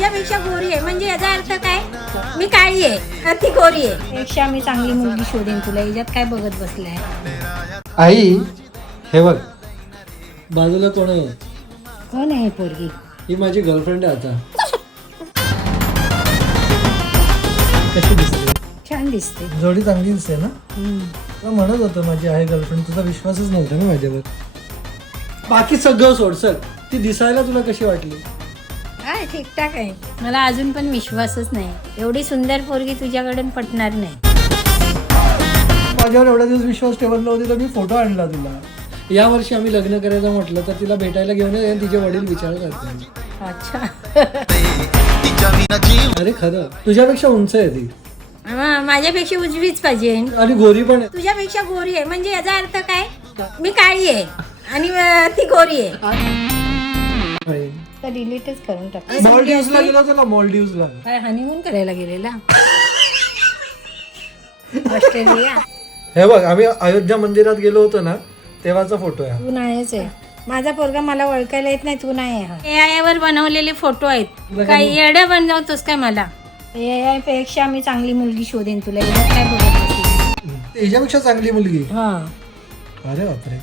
तुझ्यापेक्षा गोरी आहे म्हणजे याचा अर्थ काय? मी काळी आहे, ती गोरी आहे. पेक्षा मी चांगली मुलगी शोधेन तुला. याच्यात काय बघत बसलाय? आई हे बघ, बाजूला कोण आहे? कोण आहे पोरगी? ही माझी गर्लफ्रेंड आहे आता. कशी दिसते? छान दिसते. जोडी चांगली दिसते ना. तुला म्हणत होतं माझी आहे गर्लफ्रेंड, तुझा विश्वासच नव्हता ना माझ्यावर. बाकी सगळं सोड, सर ती दिसायला तुला कशी वाटली? काय ठीकठाक आहे. मला अजून पण विश्वासच नाही. एवढी सुंदर पोरगी तुझ्याकडून पटणार नाही. माझ्यावर एवढा दिवस विश्वास ठेवत नव्हती तर मी फोटो आणला तुला. या वर्षी आम्ही लग्न करायचं म्हटलं तर तिला भेटायला घेऊन ये, तिचे वडील विचारत होते. अच्छा. अरे खरं, तुझ्यापेक्षा उंच आहे ती माझ्यापेक्षा उजवीच पाहिजे आणि गोरी पण आहे. तुझ्यापेक्षा गोरी आहे म्हणजे याचा अर्थ काय? मी काळी आहे आणि ती गोरी आहे. डिलीटच करून टाक. मॉलडीव्सला गेला होता ना, मॉलडीव्सला. काय हनीमून करायला गेलेला? ऑस्ट्रेलिया. हे बघ, आम्ही अयोध्या मंदिरात गेलो होतो ना, तेव्हाचा फोटो आहे. तू नाहीच आहे. माझा पोरगा मला ओळखायला येत नाही. तू नाही आहे. AI वर बनवलेले फोटो आहेत. काही येडं बनवतोस काय मला? AI पेक्षा मी चांगली मुलगी शोधेन तुला. याच्यात काय बघत बसली? त्याच्यापेक्षा चांगली मुलगी. हा. अरे बापरे.